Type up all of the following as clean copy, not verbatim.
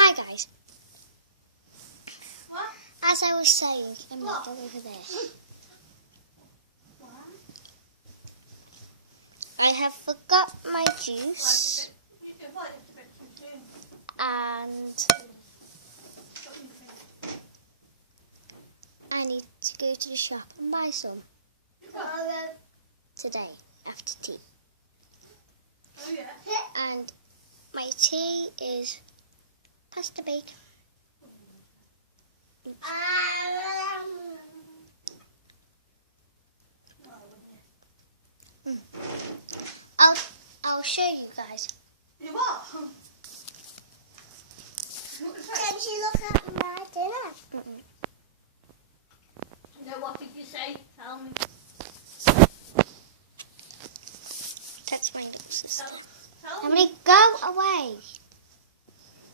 Hi guys. What? As I was saying, Emma, go over there. What? I have forgot my juice and I need to go to the shop and buy some today after tea. Oh yeah. And my tea is pasta bake. I'll show you guys. You what? Can you look at my dinner? No, what did you say? Tell me. That's my little sister. Tell me. Emily, go away.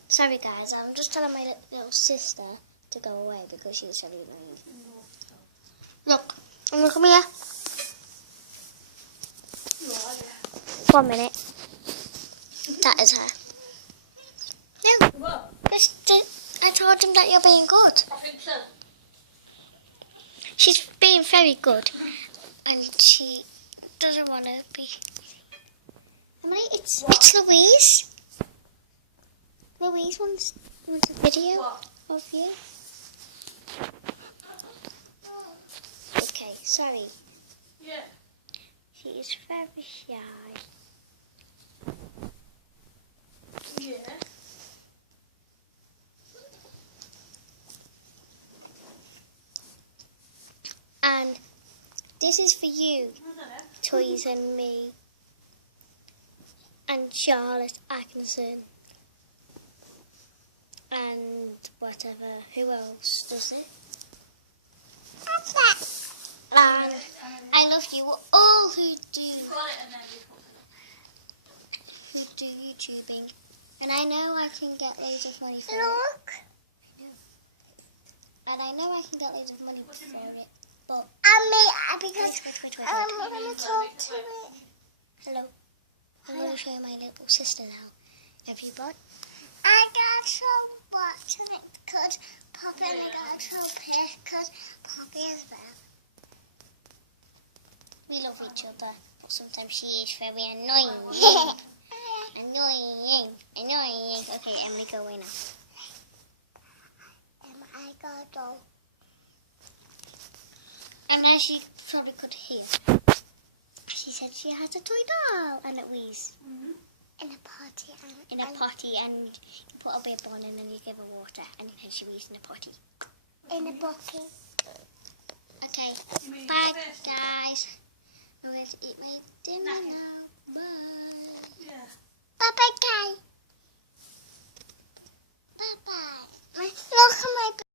Sorry guys, I'm just telling my little sister to go away because she's very annoying. Look, Emily, come here. 1 minute. That is her. No, What? I told him that you're being good. I think so. She's being very good, and she doesn't want to be. Emily, it's Louise. Louise wants a video What? of you. Okay, sorry. Yeah. She is very shy. Yeah. And this is for you, I don't know. Toys and me, and Charlotte Atkinson, and whatever. Who else does it? And I love you all who do Got it and then YouTubing, and I know I can get loads of money for it. And I know I can get loads of money for it, but because you talk to it. Hello. I'm going to show you my little sister now. Have you bought? I got some watch and it could Poppy and I got some pick because Poppy is well. We love each other, but sometimes she is very annoying. Annoying. Okay, Emily, go away now. I got doll. And as you probably could hear, she said she has a toy doll and it wheezes. In a potty. In a potty, and you put a bib on and then you give her water and then she wheezes in a potty. In a bucket. Okay, bye guys.